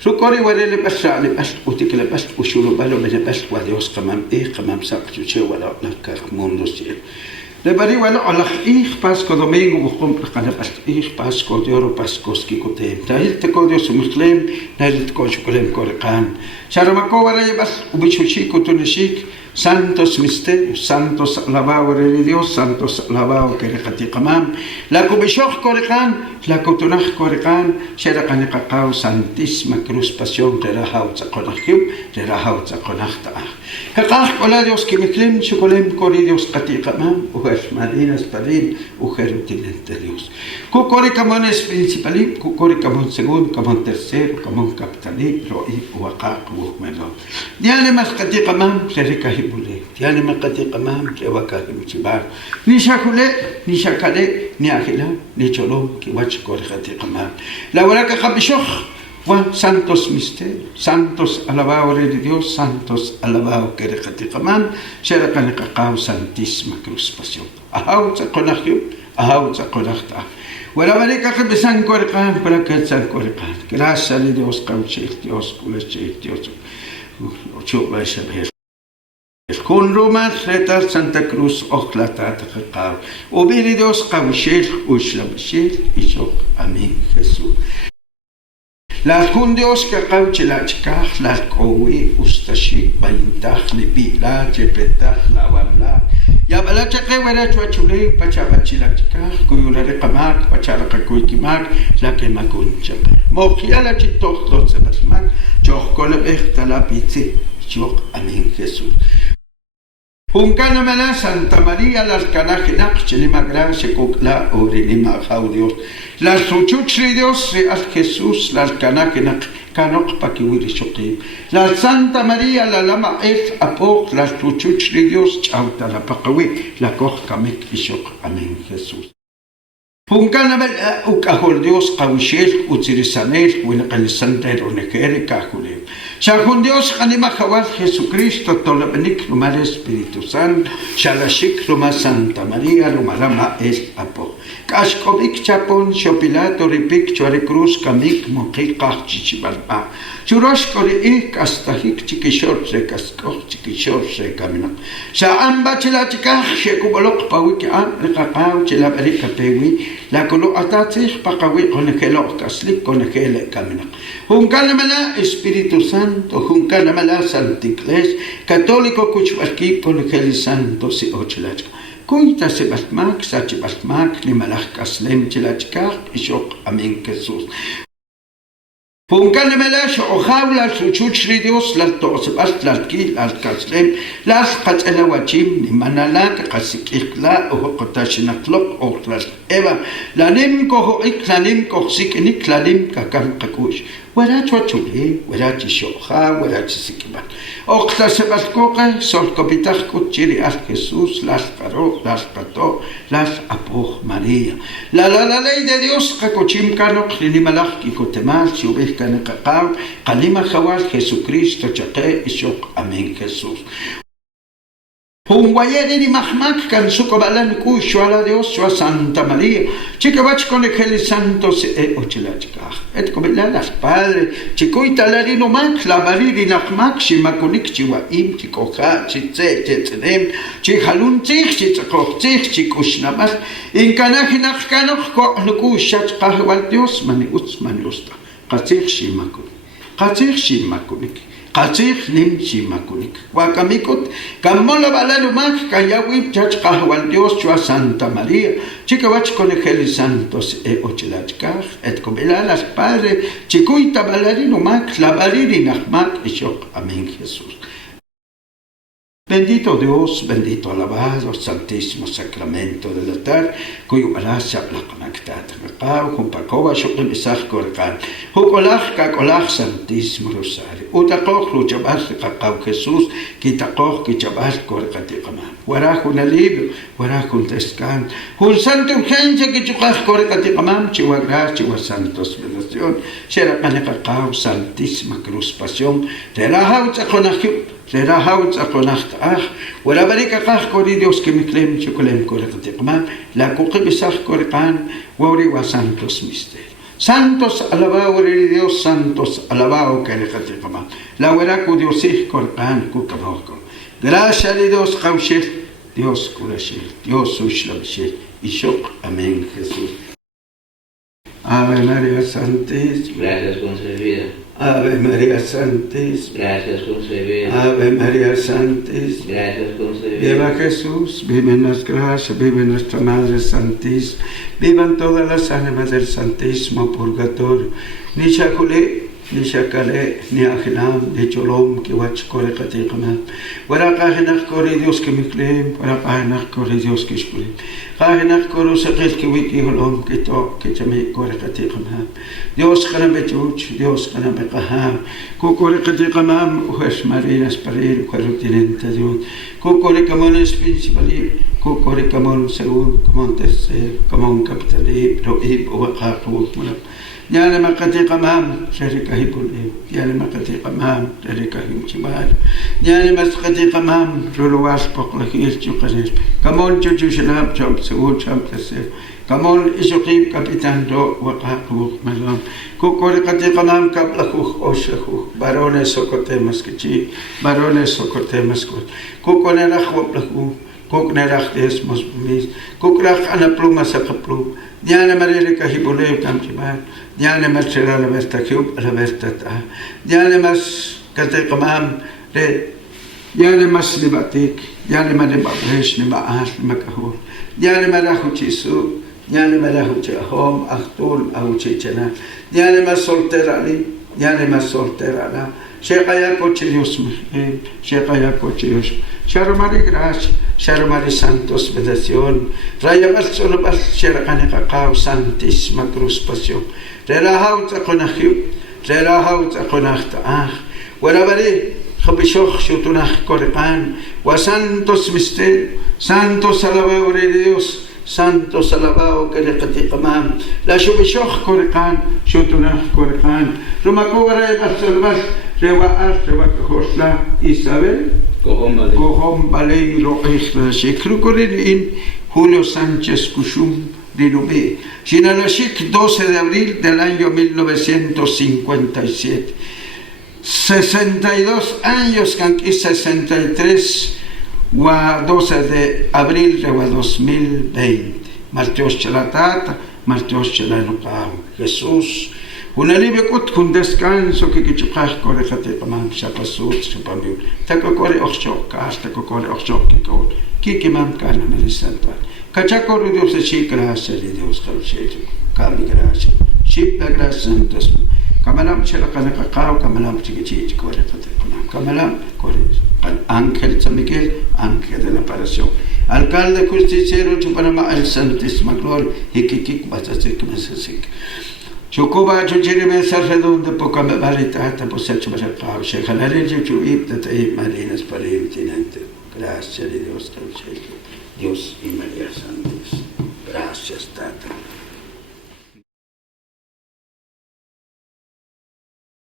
Sukori wale le pasra le pas utik le pas ushuru balo le pas wa Dios kamam sak chuche wala la mundo cielo. Le bari wala Allah Pasco domingo bukum kana pas Pasco de oro Pasco ski kote. Tahil te ko Dios muslim, tahil te ko shukolem korkan. Sharamako wala le pas ubichuchi kotunishik. Santos misterios, santos alabao de Dios, santos alabao que recati kamam, la kubishok korekan, la kotunach korekan, sherakan kakao santísima cruz pasión de la hautza konachiu, de la hautza konachta. Kakach kola Dios que miklim, chukolem kori Dios kati kamam, uher marinas parin, uher utinente Dios. Kukori kamones principali, kukori kamon segundo, kamon tercero, kamon capitali, roi uakak uakmelo. Diale mas kati kamam, serika tiane makati kamam ke wakati mchibar ni shakule ni shakale ni akila ni cholo ki wach kor khati kamam la waraka khabishokh wa santos mister santos alabao de Dios santos alabao que khati kamam shera kan qaqaw santísima cruz pasión ahau tsakonakhu ahau tsakonakta wala malika khabisan kor kan para que san kor kan gracias a Dios cauche Dios kuleche Dios ocho va a con Romas reta Santa Cruz ochlata taqaw obiri Dios qawshel ushlabshel ishok amin Jesús la con Dios que qawchelachkaj la qowi ustashi bayintaj libi la chepetaj la wamla ya bala chaqewara chwachule pachabachilachkaj kuyura reqamak pacharaqakuykimak la kemakuncha moqiala chitoq totsemasmak choqkola ehtala pitzi ishok amin Jesús. Juncana mala Santa María las canajenak chelima gracia la orinima Dios las suchuchri Dios al Jesús las canajenak canok pakiwiri shoki la Santa María la lama apok las suchuchri Dios chauta la pakawi la koch kamek ishok amen Jesús. Juncana mala ukahol Dios kawishel utirisanel winaqal santer onekere kahule. Shakun Dios anima jawal Jesucristo tolabenik lumar Espíritu Santo shalashik luma Santa María lumarama es apo kashkovik chapon shopilato ripik chore cruz kamik moqikah chichibalpa churosh kore ik astahik chikishor se kaskoh chikishor se kamina shaamba chilachikah shekubolok pawik an liqaqaw chilabarika pewi la kolo atatich paqawi konekelo kaslik konekele kamina hunkana mala Espíritu Santo hunkana mala Santikles católico kuchbarki konekeli santo si ochlach kunta se basmak sachi basmak ni malach kaslem chilachkah ishok amen Jesús. Hunkana mala shohabla suchuchri Dios la tosbas la ki la kaslem las qatala wachim ni manalak qasikikla o qotashnatlok oklas eva lanim ko iklanim ko siknik lanim kakam qakush wala chwachule wala chishoha wala chisikiban oklas baskoqa sol kopitach kuchiri al Jesús las caro las pato las apoch María la ley de Dios qakochim kanok ni malach ki kotemal shubih kan qaqaw qalima khawal Jesucristo chaqe ishok amen Jesús. Huwayeri ni mahmak kan sukobalan ku shwala Dios shwa Santa María chikabach con el santo se ochelachkah et kobela las padre chikuita larino mak la bariri nakmak shimakunik chiwaim chikoha chitze tetnem chihalun chich chitzakok chich chikushnabas in kanach nakkanok ko nuku shachkah wal Dios mani usta qatzich shimakunik Qachich nim shimakunik. Wakamikut, kamola balalumak, kayawip chach kahwal Dios chua Santa María. Chikawach con el santos ochelachkaj, et kobela las padre, chikuita balarinumak, la balarinachmak, ishok, amén Jesús. Bendito Dios, bendito alabado, santísimo sacramento del altar, cuyo gracia la conectada con Pacoba, Shokim Isach Korkan, Hukolach, Kakolach, Santísimo Rosario, Utakoch, Luchabas, Kakao Jesús, Kitakoch, Kichabas, Korkatikamam, Warajun alivio, Warajun descan, un santo urgencia que chukas Korkatikamam, Chihuahua, Chihuahua Santos, bendición, Sherapane Kakao, Santísima Cruz Pasión, Terahauza Konakiu. Será haut a conachta wala barika qah kori Dios que miklem chukolem korqatiqman la kuqibisach korqan wawri wa santos mister Santos alabado de Dios, santos alabado que le caticama. La hueraco Dios es corpan cucamorco. Gracias a Dios, Caushel, Dios curashel, Dios ushlabshel. Y shock, amén, Jesús. Ave María Santísima. Gracias concebida. Ave María Santísima. Gracias concebida. Ave María Santísima. Gracias concebida. Viva Jesús, viven las gracias, vive nuestra Madre Santísima, vivan todas las ánimas del Santísimo Purgatorio, ni Chaculé, ni Chacalé, ni Ajilam, ni Cholom, que Wachcore Katikama, Warakajinak Kori Dios que me clem, Warakajinak Kori Dios que shkulem, Kajinak Koro Sakil que Wiki Holom, que to, que Chame Kore Katikama, Dios Kanabechuch, Dios Kanabekaham, Kukore Katikama, Uhesh Marinas Parir, Kuerutinente Dios, Kukore Camones Principali, Kukore Camon Segundo, Camon Tercero, Camon Capitali, Roib, Uwakaku, Yana Makati Kamam, Sherika Hipuli, Yana Makati Kamam, Sherika Himchibar, Yana Maskati Kamam, Ruluas Poklahir Chukanes, Camon Chuchushalab, Chomp, Seul, Chomp, Tercero, Camon Isokib, Capitan Do, Wakaku, Malon, Kukore Kati Kamam, Kaplaku, Oshaku, Barones Socotemas Kichi, Barones Socotemas Kukonerach Waplaku. Kuk nerach des mos mis, kuk rach ana pluma saka plum, diana marere kahibule kamchiman, diana marchera la vesta cube la vesta ta, diana mas kate kamam, diana mas libatik, diana malibabesh ni maas ni makahur, diana marahu chisu, diana marahu chahom, achtul ahuchichana, diana mas solterali, diana mas solterala, shekaya kochirius mihim, shekaya kochirius, Sharomari gracia, Sharomari santos vedación, Rayabal solobal Sharakane cacao, Santísima Cruz pasión, Relahau takonahiu, Relahau takonachtaach, Warabari, Habishoch shutunach korepan, Santos mister, Santos alabao de Dios, Santos alabao que le catikamam, La shubishoch korekan, shutunach korekan, Rumakubare basolbal, Rewa Kahosla, Isabel. Cohom Balei Roexla, Shekrukorin in Julio Sánchez Cushum de Nubé, Chinalashik, 12 de abril del año 1957. 62 años, Canqui 63, 12 de abril de 2020. Martios Chalatata, Martios Chalanocao, Jesús. Una libre con descanso que chucaj corre jate pamam chapasut chapamil taco corre ochok taco corre ochok que mam kana na santa cachaco Dios se gracias de Dios calceto cami gracias ship la gracia santos kamalam chela kana cacao kamalam chiquichi corre jate pamam kamalam corre al ángel San Miguel ángel de la aparición alcalde justiciero chupanama el santísima gloria y que basasik masasik Chocoba, Chojirime, Sarredonde, Pocame Varitata, Posecho Baracao, Shehanare, Chuip, Tataí, Marinas, Parim, Tinente. Gracias, Dios, Dios y María Santos. Gracias, Tata.